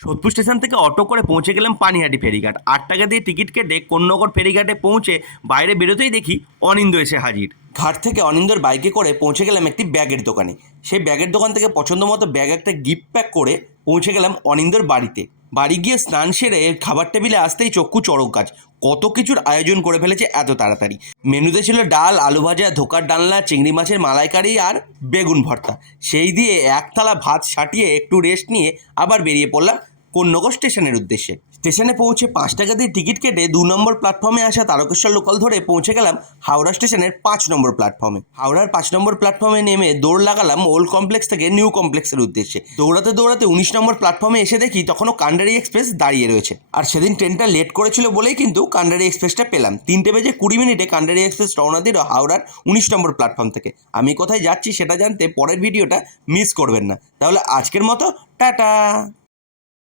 Sodepur station থেকে auto করে পৌঁছে গেলাম পানিহাটি ফেরিঘাট। 8 টাকা দিয়ে টিকিট কেটে কোন্নগর ফেরিঘাটে পৌঁছে বাইরে বেরোতেই দেখি অনিন্দ এসে হাজির। ঘাট থেকে অনিন্দর বাইকে করে পৌঁছে গেলাম একটি ব্যাগের দোকানে। সেই ব্যাগের দোকান থেকে পছন্দ মতো ব্যাগ একটা গিফট প্যাক করে পৌঁছে গেলাম অনিন্দর বাড়িতে। বাড়ি গিয়ে স্নান সেরে খাবার টেবিলে আসতেই চক্ষু চড়ক গাছ, কত কিছুর আয়োজন করে ফেলেছে এত তাড়াতাড়ি। মেনুতে ছিল ডাল, আলু ভাজা, ধোকার ডালনা, চিংড়ি মাছের মালাইকারি আর বেগুন ভর্তা। সেই দিয়ে এক থালা ভাত সাটিয়ে একটু রেস্ট নিয়ে আবার বেরিয়ে পড়লাম কোন্নগর স্টেশনের উদ্দেশ্যে। স্টেশনে পৌঁছে 5 টাকা দিয়ে টিকিট কেটে 2 নম্বর প্ল্যাটফর্মে আসা তারকেশ্বর লোকাল ধরে পৌঁছে গেলাম হাওড়া স্টেশনের 5 নম্বর প্ল্যাটফর্মে। হাওড়ার 5 নম্বর প্ল্যাটফর্মে নেমে দৌড় লাগালাম ওল্ড কমপ্লেক্স থেকে নিউ কমপ্লেক্সের উদ্দেশ্যে। দৌড়াতে দৌড়াতে 19 নম্বর প্ল্যাটফর্মে এসে দেখি তখনও কান্ডারি এক্সপ্রেস দাঁড়িয়ে রয়েছে। আর সেদিন ট্রেনটা লেট করেছিল বলেই কিন্তু কান্ডারি এক্সপ্রেসটা পেলাম। 3:20 কান্ডারি এক্সপ্রেস রওনা দিল হাওড়ার 19 নম্বর প্ল্যাটফর্ম থেকে। আমি কোথায় যাচ্ছি সেটা জানতে পরের ভিডিওটা মিস করবেন না। তাহলে আজকের মতো টাটা।